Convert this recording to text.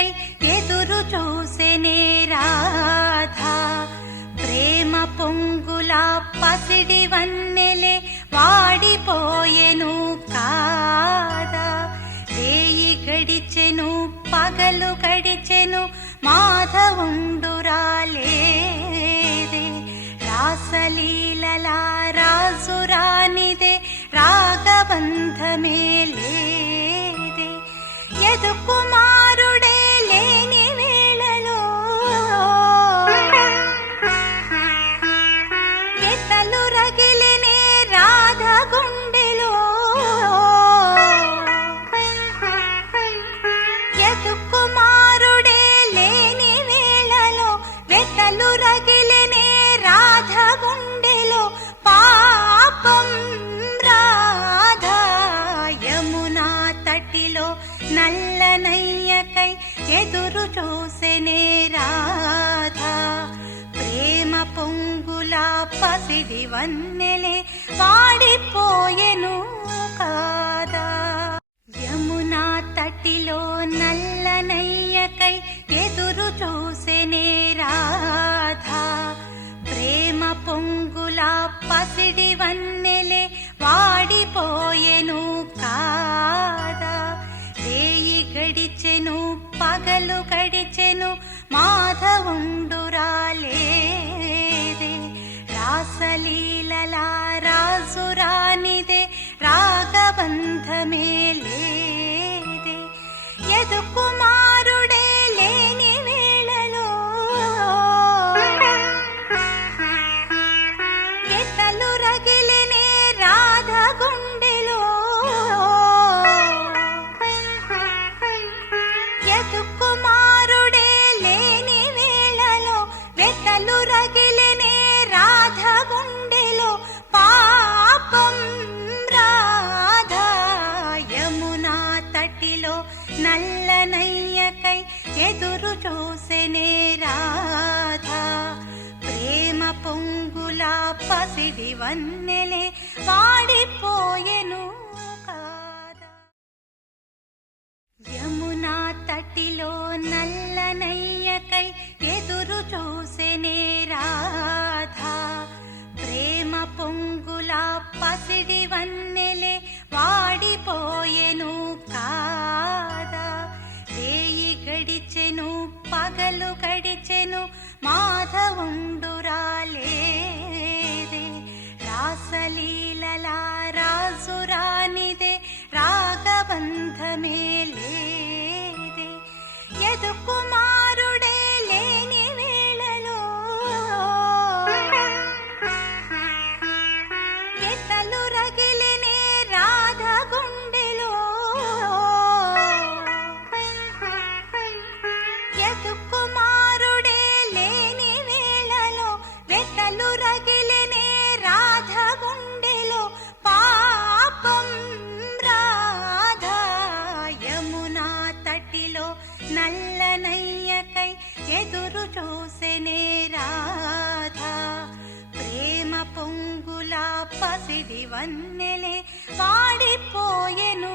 కై ఎదురు చూసెనే రాధా. ప్రేమ పొంగుల పసిడి వన్నెలే వాడిపోయెను కాదా. రేయి గడిచెను పగలు గడిచెను మాధవుండురాలేదే. రాసలీలల రాజురానిదే రాగబంధమే లేదే. యదు కుమారుడే లేని వేళలో ఎతలు రగిలినే రాధ గుండెలో. యదు కుమారుడే లేని వేళలో వెతలు రగిలినే రాధ గుండెలో. పాపం రాధా యమునా తటిలో నల్లనయ్యకై ఎదురు చూసెనే రాధా. ప్రేమ పొంగుల పసిడి వన్నెలే వాడిపోయెను కాదా. యమునా తటిలో నల్లనయ్యకై ఎదురు చూసెనే రాధా. ప్రేమ పొంగుల పసిడి వన్నెలే వాడిపోయెను కాదా. రేయి గడిచెను పగలు గడిచెను మాధవుండురాలేదే. రాసలీలల రాజురానిదే రాగబంధమే లేదే. యదు కుమారుడే లేని వేళలో ఎతలు రగిలినే రాధ గుండెలో. యదు కుమారుడే లేని వేళలో వెతలు రగిలినే రాధ గుండెలో. పాపం రాధా యమునా తటిలో నల్లనయ్యకై ఎదురు చూసెనే రాధా. ప్రేమ పొంగుల పసిడి వన్నెలే వాడిపోయెను కాదా. యమునా తటిలో నల్లనయ్యకై ఎదురు చూసెనే రాధా. ప్రేమ పొంగుల పసిడి వన్నెలే వాడిపోయెను కాదా. రేయి గడిచెను పగలు గడిచెను మాధవుండురాలేదే. రాసలీలల రాజురానిదే రాగబంధమే లేదే. యదు కుమారుడే లేని వేళలో ఎతలు రగిలినే రాధ గుండెలో. యదు కుమారుడే లేని వేళలో వెతలు రగిలినే రాధ గుండెలో. పాపం రాధా యమునా తటిలో నల్లనయ్యకై ఎదురు చూసెనే రాధా. ప్రేమ పొంగుల పసిడి వన్నెలే వాడిపోయెను